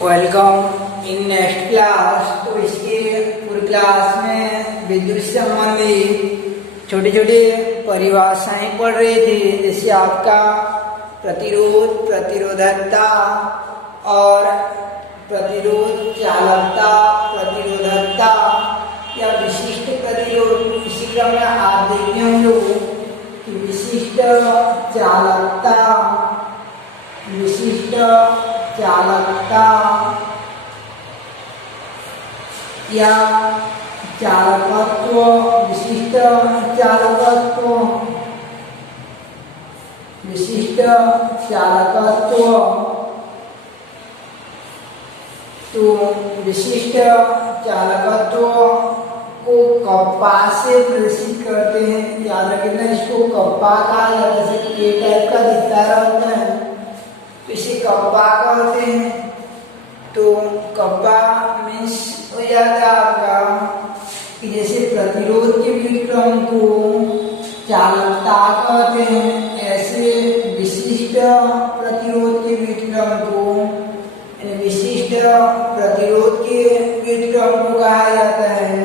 Welcome in next class. तो इसके पूरी क्लास में विद्युत संबंधी छोटी छोटी परिभाषाएं पढ़ रही थी, जैसे आपका प्रतिरोध, प्रतिरोधकता और प्रतिरोध, चालकता, प्रतिरोधकता या विशिष्ट प्रतिरोध। इसी क्रम में आप देखते होंगे कि विशिष्ट चालकता, विशिष्ट चालकता या चालकत्व, विशिष्ट चालकत्व, विशिष्ट चालकत्व। तो विशिष्ट चालकत्व को कप्पा से प्रदर्शित करते हैं। याद रखना, इसको कप्पा कहा जाता है। जैसे के टाइप का दिखता रहता है तो इसे कप्पा कहते हैं। तो कप्पा मीन्स हो जाता है आपका कि जैसे प्रतिरोध के व्युत्क्रम को चालकता कहते हैं, ऐसे विशिष्ट प्रतिरोध के व्युत्क्रम को, विशिष्ट प्रतिरोध के व्युत्क्रम को कहा जाता है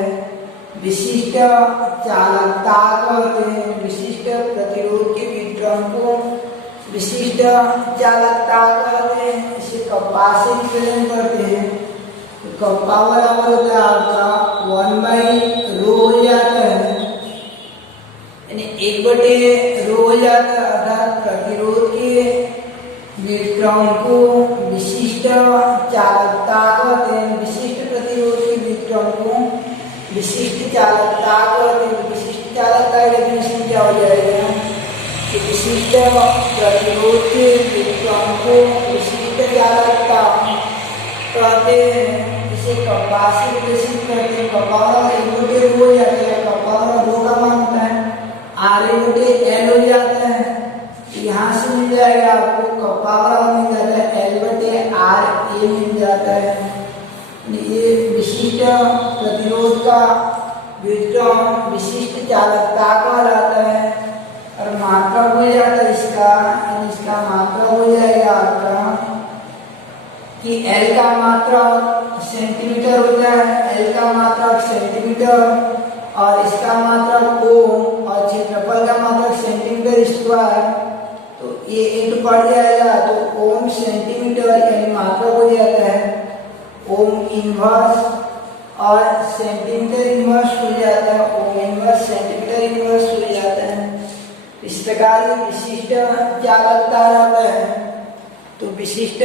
विशिष्ट चालकता कहते हैं। विशिष्ट प्रतिरोध के व्युत्क्रम को विशिष्ट चालकता कहते हैं। इसे कप्पा से रिप्रेजेंट करते हैं। तो कप्पा बराबर होता है आपका 1/ρ हो जाता है, यानी 1/ρ हो जाता है। अर्थात प्रतिरोध के व्युत्क्रम को विशिष्ट चालकता कहते हैं। विशिष्ट प्रतिरोध के व्युत्क्रम को विशिष्ट चालकता कहते हैं। विशिष्ट चालकता का डेफिनेशन क्या हो जाएगा कि विशिष्ट प्रतिरोध के व्युत्क्रम को विशिष्ट चालकता कहते हैं। इसे कप्पा से प्रदर्शित करते हैं। कप्पा वाला 1/ρ हो जाता है। कप्पा वाला ρ का मान होता है RA/L हो जाता है। यहाँ से मिल जाएगा आपको कप्पा वाला मिल जाता है L/RA मिल जाता है। ये विशिष्ट प्रतिरोध का व्युत्क्रम विशिष्ट चालकता कहलाता है। और मात्रा हो जाता है इसका मात्रा हो जाएगा आपका कि L का मात्रा सेंटीमीटर होता है। L का मात्रा सेंटीमीटर और इसका मात्रा ओम और क्षेत्रफल का मात्रा सेंटीमीटर स्क्वायर। तो ये एक पड़ जाएगा तो ओम सेंटीमीटर यानी मात्रा हो जाता है ओम इनवर्स और सेंटीमीटर इनवर्स हो जाता है। ओम इनवर्स सेंटीमीटर इनवर्स हो जाता है। इस प्रकार विशिष्ट चालकता रहता है। तो विशिष्ट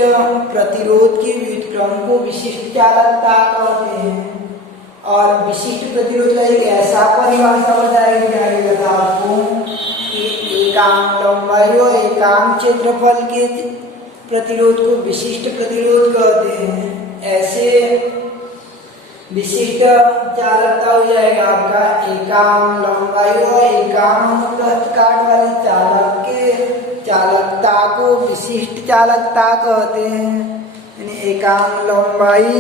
प्रतिरोध के व्युत्क्रम को विशिष्ट चालकता कहते हैं। और विशिष्ट प्रतिरोध का एक ऐसा परिभाषा बताया आपको कि एकांक लंबाई और एकांक क्षेत्रफल के प्रतिरोध को विशिष्ट प्रतिरोध कहते हैं। ऐसे विशिष्ट चालकता हो जाएगा आपका एकांक लंबाई और एकांक अनुप्रस्थ काट वाली चालक के चालकता को विशिष्ट चालकता कहते हैं। यानी एकांक लंबाई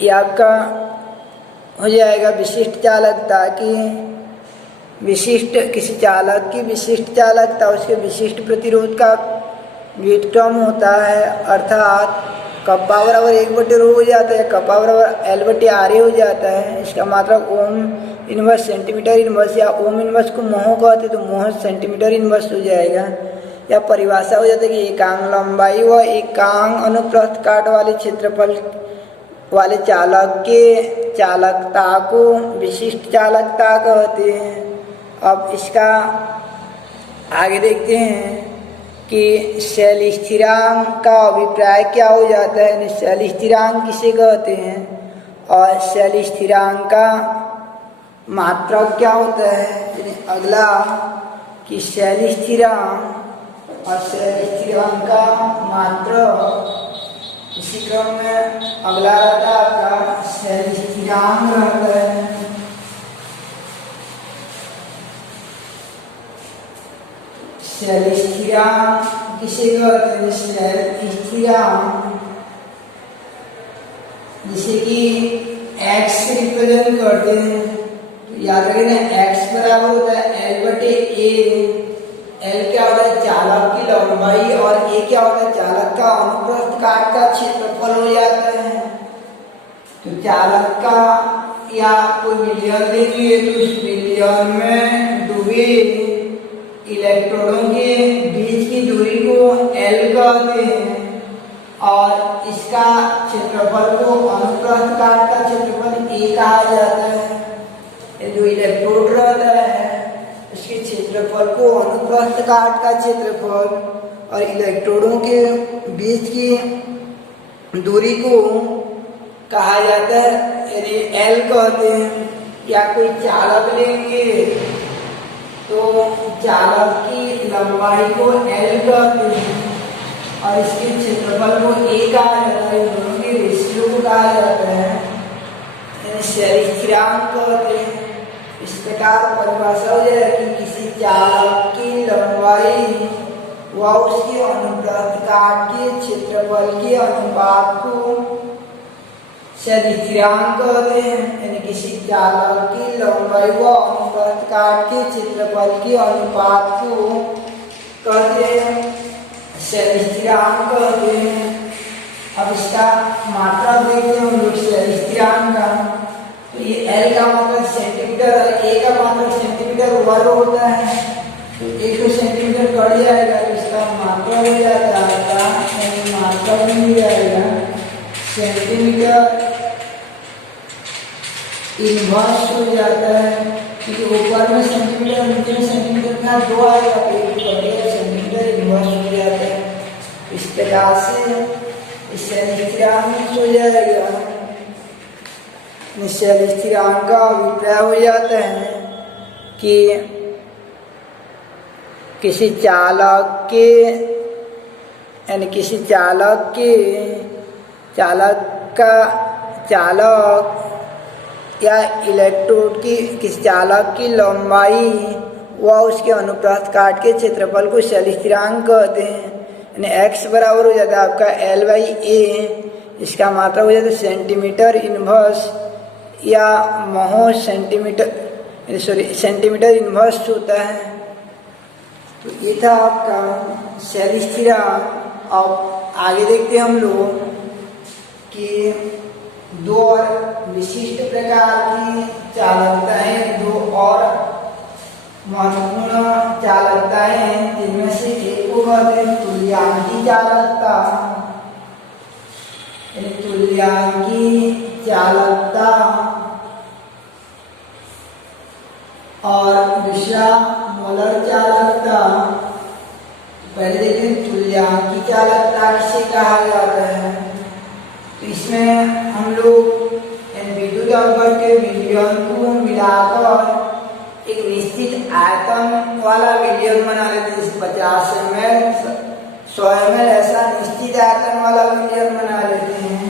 ये आपका हो जाएगा विशिष्ट चालकता की विशिष्ट किसी चालक की विशिष्ट चालकता उसके विशिष्ट प्रतिरोध का व्युत्क्रम होता है। अर्थात कप्पा बराबर 1/ρ हो जाता है। कप्पा बराबर L/RA हो जाता है। इसका मतलब ओम इनवर्स सेंटीमीटर इनवर्स या ओम इनवर्स को मोह कहते तो मोह सेंटीमीटर इनवर्स हो जाएगा। या परिभाषा हो जाता है कि एकांक लंबाई व एकांक अनुप्रस्थ काट वाले क्षेत्रफल वाले चालक के चालकता को विशिष्ट चालकता कहते हैं। अब इसका आगे देखते हैं कि शैल स्थिरांक का अभिप्राय क्या हो जाता है। शैल स्थिरांक किसे कहते हैं और शैल स्थिरांक का मात्रक क्या होता है। अगला कि शैल स्थिरांक और शैल स्थिरांक का मात्रक। इसी क्रम में अगला रहता है आपका शैल स्थिरांक रहता है। शैल स्थिरांक किसे कहते हैं। शैल स्थिरांक जिसे कि x से रिप्रेजेंट करते हैं। तो याद रखना x बराबर होता है L/A एल क्या होता है चालक की लंबाई और ए क्या होता है चालक का अनुप्रस्थ काट का क्षेत्रफल हो जाता है। तो चालक का या कोई विलयन देंगे तो उस विलयन में डूबे इलेक्ट्रॉनों के बीच की दूरी को एल कहते हैं और इसका क्षेत्रफल को अनुप्रस्थ काट का क्षेत्रफल ए कहा जाता है। ये जो इलेक्ट्रोड रहता है उसके क्षेत्रफल को अनुप्रस्थ काट का क्षेत्रफल और इलेक्ट्रोडों के बीच की दूरी को कहा जाता है यानी एल कहते हैं। या कोई चालक लेंगे तो चालक की लंबाई को एल कहते हैं और इसके क्षेत्रफल को ए कहा जाता है। दोनों के रेशियो को कहा जाता है यानी सही स्थिरांक कहते हैं। इस प्रकार परिभाषा हो जाए कि किसी चालक की लंबाई व उसके अनुप्रस्थ काट के क्षेत्रफल के अनुपात को सही स्थिरांक कहते हैं यानी किसी चालक की लंबाई व अनुप्रस्थ काट के क्षेत्रफल के अनुपात को कहते हैं सही स्थिरांक कहते हैं। अब इसका मात्रा देखते हैं हम लोग सही स्थिरांक का। तो ये एल का मतलब सेंटीमीटर और ए का मतलब सेंटीमीटर वर्ग होता है। तो 1 सेंटीमीटर कट जाएगा तो इसका मात्रा हो जाता है मात्रा मिल जाएगा सेंटीमीटर इनवर्स हो जाता है क्योंकि ऊपर में सेंटीमीटर नीचे में सेंटीमीटर का 2 आएगा तो सेंटीमीटर इनवर्स हो जाता है। इस प्रकार से इससे स्थिरांक हो जाएगा। निश्चय स्थिरांक का अभिप्राय हो जाता है कि किसी चालक के यानी किसी चालक या इलेक्ट्रोड की किसी चालक की लंबाई व उसके अनुप्रस्थ काट के क्षेत्रफल को शैल स्थिरांक कहते हैं। यानी x बराबर हो जाता है आपका L/A। इसका मात्रा हो जाता है सेंटीमीटर इनवर्स या महो सेंटीमीटर इनवर्स होता है। तो ये था आपका शैल स्थिरांक। अब आगे देखते हैं हम लोग कि 2 और विशिष्ट प्रकार की चालकताएं 2 और महत्वपूर्ण चालकताएं जिनमें से एक को कहते हैं तुल्यांकी चालकता। तुल्यांकी चालकता और दूसरा मोलर चालकता। पहले देखते हैं तुल्यांकी चालकता किसे कहा जाता है। तो इसमें हम लोग विद्युत अवगत के विलयन को मिलाकर एक निश्चित आयतन वाला विलयन बना लेते हैं। जैसे 50 ml 100 ml ऐसा निश्चित आयतन वाला विलयन बना लेते हैं।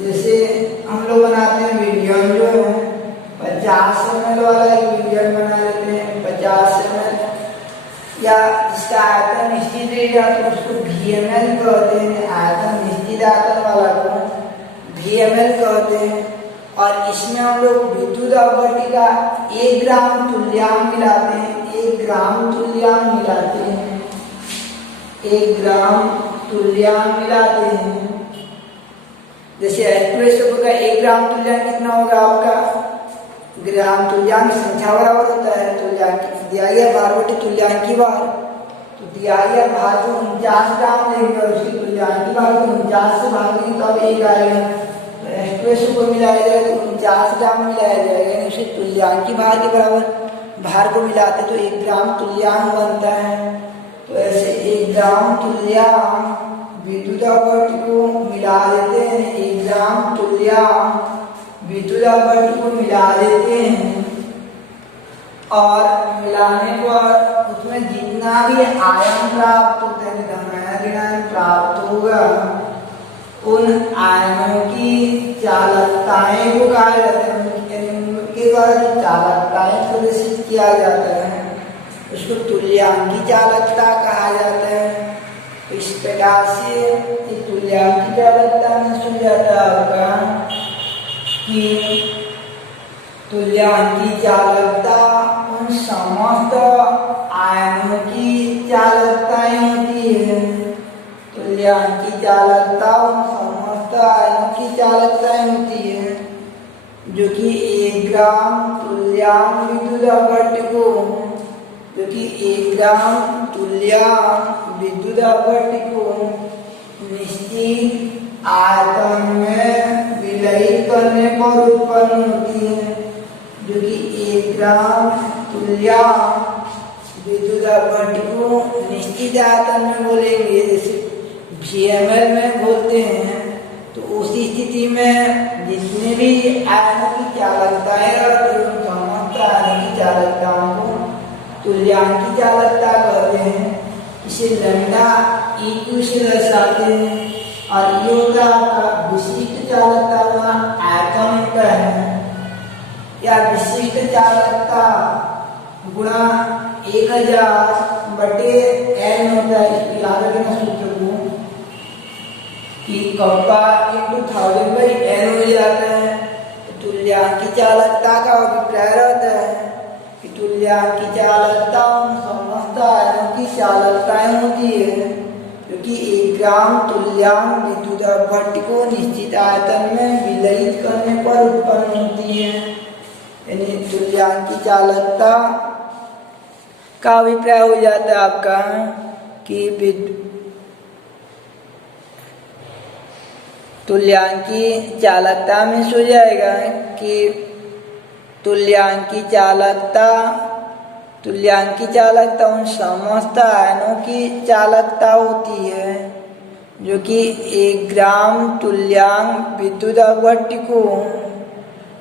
जैसे हम लोग बनाते हैं विलयन जो है 50 ml वाला एक विलयन बना लेते हैं 50 ml या जिसका आयतन निश्चित रहेगा तो उसको VML कहते हैं। आयतन निश्चित आयतन वाला को VML कहते हैं। और इसमें हम लोग विद्युत आवृत्ति का 1 ग्राम तुल्यांक मिलाते हैं। 1 ग्राम तुल्यांक मिलाते हैं 1 ग्राम तुल्यांक मिलाते हैं। जैसे H2SO का 1 ग्राम तुल्यांक कितना होगा आपका ग्राम तुल्यांक संख्या बराबर होता है तुल्यांक दिया गया भार बटे तुल्यांक की भार। तो दिया गया भार को 49 ग्राम लेंगे और उसकी तुल्यांक की भार को 49 से भागेंगे तब 1 आएगा। तो H2SO को मिलाया जाएगा तो 49 ग्राम मिलाया जाएगा यानी उसे तुल्यांक की भार के बराबर भार को मिलाते तो 1 ग्राम तुल्यांक बनता है। तो ऐसे 1 ग्राम तुल्यांक विद्युत आवृत्ति को मिला देते हैं। 1 ग्राम तुल्यांक विद्युत आवृत्ति को मिला देते हैं और मिलाने पर उसमें जितना भी आयन प्राप्त होता है धनायन प्राप्त होगा उन आयनों की चालकताएं को कहा जाता है। उनके द्वारा जो चालकताएं प्रदर्शित किया जाता है उसको तुल्यांकी चालकता कहा जाता है। तो इस प्रकार से तुल्यांकी चालकता में सुन जाता है आपका कि तुल्यांकी चालकता उन समस्त आयनों की चालकताएं होती है। तुल्यांकी चालकता उन समस्त आयनों की चालकताएं होती है जो कि 1 ग्राम तुल्यांक विद्युत अपवर्तक जो कि 1 ग्राम तुल्यांक विद्युत अपवर्तक निश्चित आयतन में विलयित करने पर उत्पन्न होती है, जो कि 1 ग्राम तुल्यांक विद्युत अपवर्तक निश्चित आयतन में बोलेंगे, जैसे VML में बोलते हैं, तो उसी स्थिति में जितने भी आयनों की चालकताएं रहती हैं समस्त आयनों की चालकताओं को तुल्यांकी चालकता कहते हैं। इसे लैम्डा EQ से दर्शाते हैं और ये होता है विशिष्ट चालकता का आयतन होता है, या विशिष्ट चालकता गुणा 1000 बटे N होता है। इसको याद रखना सूत्र को कि कप्पा इंटू 1000/N हो जाता है। तुल्यांकी चालकता का अभिप्राय रहता है कि तुल्यांकी चालकता उन समस्त आयनों की चालकताएं होती है जो कि 1 ग्राम तुल्यांक विद्युत अपवर्तक को निश्चित आयतन में विलयित करने पर उत्पन्न होती है। यानी तुल्यांकी चालकता का अभिप्राय हो जाता है आपका कि तुल्यांकी चालकता में हो जाएगा कि तुल्यांकी चालकता उन समस्त आयनों की चालकता होती है जो कि 1 ग्राम तुल्यांक विद्युत अपवर्तक को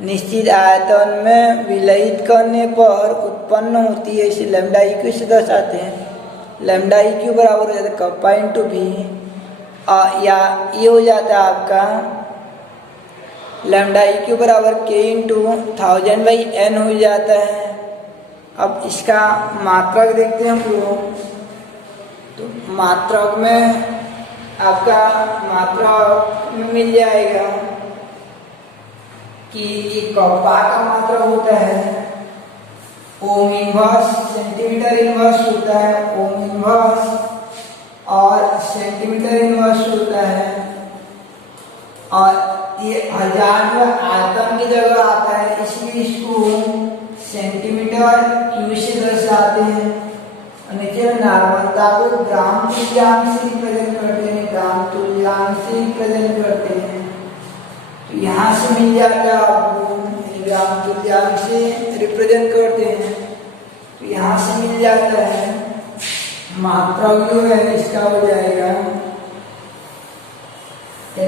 निश्चित आयतन में विलयित करने पर उत्पन्न होती है। इसे लैम्डा EQ से दर्शाते हैं। लैम्डा EQ बराबर हो जाता है कप्पा इंटू V, या ये हो जाता है आपका लैम्डा EQ बराबर K इंटू 1000/N हो जाता है। अब इसका मात्रक देखते हैं हम लोग, तो मात्रक में आपका मात्रक में मिल जाएगा कि ये कप्पा का मात्रक होता है ओम इनवर्स सेंटीमीटर इनवर्स होता है, ओम इनवर्स और सेंटीमीटर इनवर्स होता है, और ये 1000 जो आयतन की जगह आता है इसलिए इसको सेंटीमीटर क्यूब से दर्शाते हैं। और नीचे नॉर्मलता को ग्राम तुल्यांक से रिप्रेजेंट करते हैं, ग्राम तुल्यांक से रिप्रेजेंट करते हैं। तो यहाँ से मिल जाता है आपको ग्राम तुल्यांक से रिप्रेजेंट करते हैं, तो यहाँ से मिल जाता है मात्रक जो है इसका हो जाएगा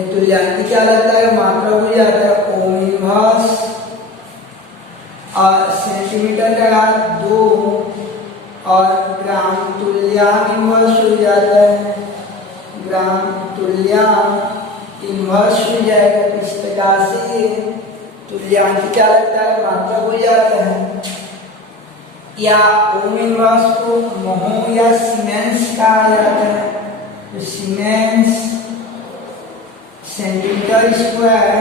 तुल्यांकी चालकता का मात्रक हो जाता है ओम इनवर्स और सेंटीमीटर का 2 और ग्राम तुल्यांक इनवर्स हो जाता है, ग्राम तुल्यांक इनवर्स हो जाएगा। तो इस प्रकार से तुल्यांकी चालकता का मात्रक हो जाता है, या ओम इनवर्स को मोह या सीमेंस कहा जाता है। तो सीमेंस सेंटीमीटर स्क्वायर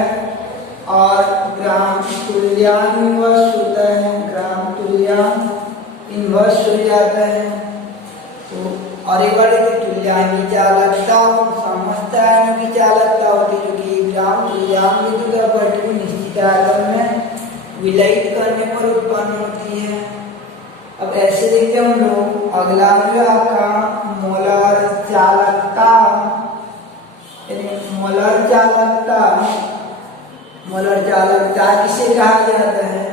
और ग्राम तुल्यांक इनवर्स होता है, ग्राम तुल्यांक इनवर्स हो जाता है। तो और एक बार तुल्यांकी चालकता समस्त आयनों की चालकता होती है जो कि ग्राम तुल्यांक विद्युत अपवर्तक को निश्चित आयतन में विलयित करने पर उत्पन्न होती है। अब ऐसे देखते हैं हम लोग, अगला जो आपका मोलर चालकता, मोलर चालकता किसे कहा जाता है?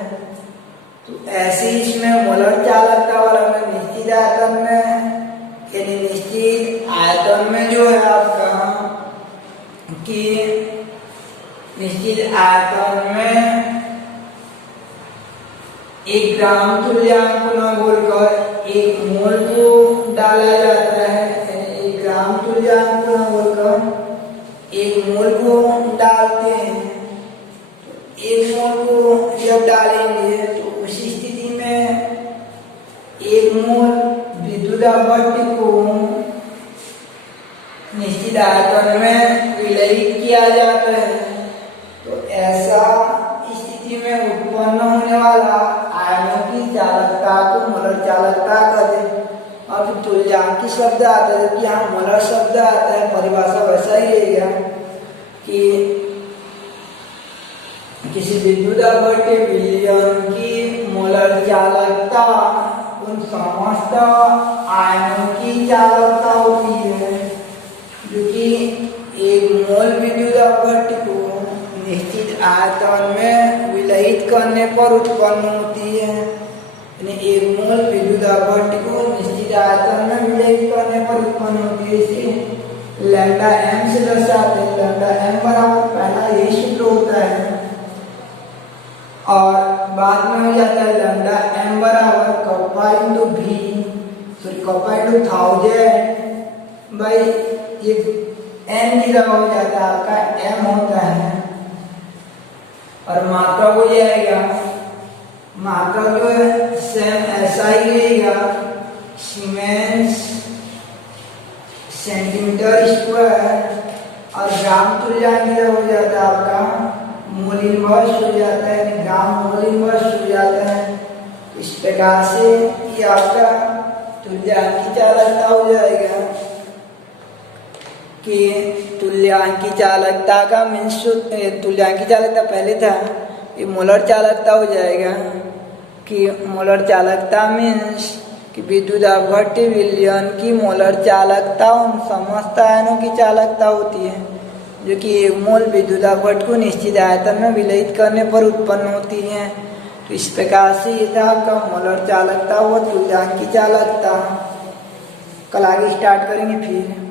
तो ऐसे इसमें मोलर चालकता वाला में निश्चित आयतन में, यानी निश्चित आयतन में जो है आपका कि निश्चित आयतन में 1 ग्राम तुल्यांक को न बोलकर 1 मोल को डाला जाता है, यानी 1 ग्राम तुल्यांक को न बोलकर 1 मोल को डालते हैं। 1 मोल को जब डालेंगे तो उसी स्थिति में 1 मोल विद्युत अपवर्तक को निश्चित आयतन में विलयित किया जाता है। तो ऐसा स्थिति में में उत्पन्न होने वाला आयनों की चालकता को मोलर चालकता कहते हैं। और फिर तुल्यांकी शब्द आता है, जबकि यहाँ मोलर शब्द आता है, परिभाषा वैसा ही रहेगा कि किसी विद्युत अपवर्त्य विलयन की मोलर चालकता उन समस्त आयनों की चालकता होती है जो कि एक मोल विद्युत अपवर्त्य को निश्चित आयतन में विलयित करने पर उत्पन्न होती है। यानी एक मोल विद्युत अपवर्त्य को निश्चित आयतन में विलयित करने पर उत्पन्न होती है। इसे लैम्डा एम से दर्शाते हैं। लैम्डा एम बराबर पहला यही सूत्र होता है और बाद में हो जाता है लैम्डा एम बराबर कप्पा इंटू भी, फिर कप्पा इंटू 1000 भाई ये एम की जगह हो जाता है आपका एम होता है और मात्रा हो जाएगा, मात्रा जो है सेम ऐसा ही रहेगा, सीमेंस सेंटीमीटर स्क्वायर और ग्राम तुल्यांक हो जाता है आपका मोल इनवर्स हो जाता है, ग्राम मोल इनवर्स हो जाता है। इस प्रकार से ये आपका तुल्यांकी चालकता हो जाएगा कि तुल्यांकी चालकता का मीन्स तुल्यांकी चालकता पहले था, ये मोलर चालकता हो जाएगा कि मोलर चालकता मीन्स कि विद्युत अपवर्त्य विलयन की मोलर चालकता उन समस्त आयनों की चालकता होती है जो कि एक मोल विद्युत अपवर्त्य को निश्चित आयतन में विलयित करने पर उत्पन्न होती है। तो इस प्रकार से ये था आपका मोलर चालकता व तुल्यांकी चालकता। कल आगे स्टार्ट करेंगे फिर।